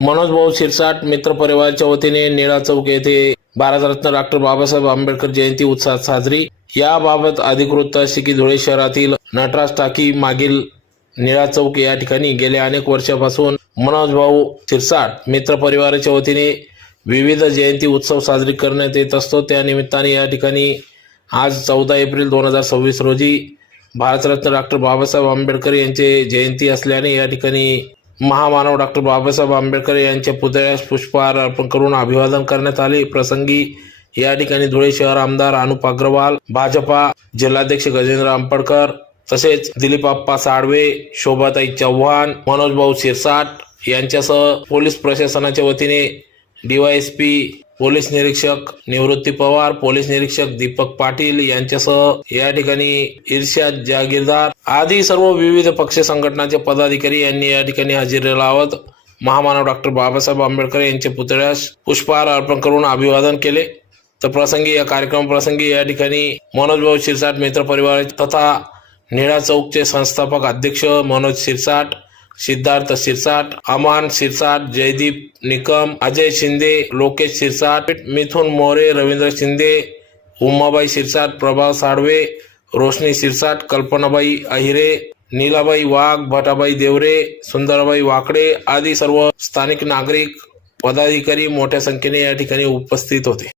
मनोज भाऊ शिरसाट मित्र परिवाराच्या वतीने निळा चौक येथे भारतरत्न डॉक्टर बाबासाहेब आंबेडकर जयंती उत्साहात साजरी। याबाबत अधिकृत अशी की धुळे शहरातील नटराज टाकी मागील निळा चौक या ठिकाणी गेल्या अनेक वर्षापासून मनोज भाऊ शिरसाट मित्र परिवाराच्या वतीने विविध जयंती उत्सव साजरी करण्यात येत असतो। त्या निमित्ताने या ठिकाणी आज 14 एप्रिल 2026 रोजी भारतरत्न डॉक्टर बाबासाहेब आंबेडकर यांचे जयंती असल्याने या ठिकाणी महामानव डॉक्टर बाबासाहेब आंबेडकर यांच्या पुतळ्यास पुष्पहार अर्पण करून अभिवादन करण्यात आले। प्रसंगी या ठिकाणी धुळे शहर आमदार अनुप अग्रवाल, भाजपा जिल्हाध्यक्ष गजेंद्र अंपडकर तसेच दिलीप आप्पा साळवे, शोभाताई चव्हाण, मनोज भाऊ शिरसाट यांच्यासह पोलीस प्रशासनाच्या वतीने डीवायएसपी पोलीस निरीक्षक निवृत्ती पवार, पोलीस निरीक्षक दीपक पाटील यांच्यासह या ठिकाणी इर्शाद जागीरदार आदी सर्व विविध पक्ष संघटनांचे पदाधिकारी यांनी या ठिकाणी हजेरी लावत महामानव डॉक्टर बाबासाहेब आंबेडकर यांच्या पुतळ्यास पुष्पहार अर्पण करून अभिवादन केले। तर प्रसंगी या कार्यक्रम प्रसंगी या ठिकाणी मनोज भाऊ शिरसाट मित्र परिवार तथा निळा चौकचे संस्थापक अध्यक्ष मनोज शिरसाट, सिद्धार्थ शिरसाट, अमान शिरसाट, जयदीप निकम, अजय शिंदे, लोकेश शिरसाट, मिथुन मोरे, रवींद्र शिंदे, उमाबाई शिरसाट, प्रभाव साळवे, रोशनी शिरसाट, कल्पनाबाई अहिरे, नीलाबाई वाघ, भटाबाई देवरे, सुंदरबाई वाकडे आदी सर्व स्थानिक नागरिक पदाधिकारी मोठ्या संख्येने या ठिकाणी उपस्थित होते।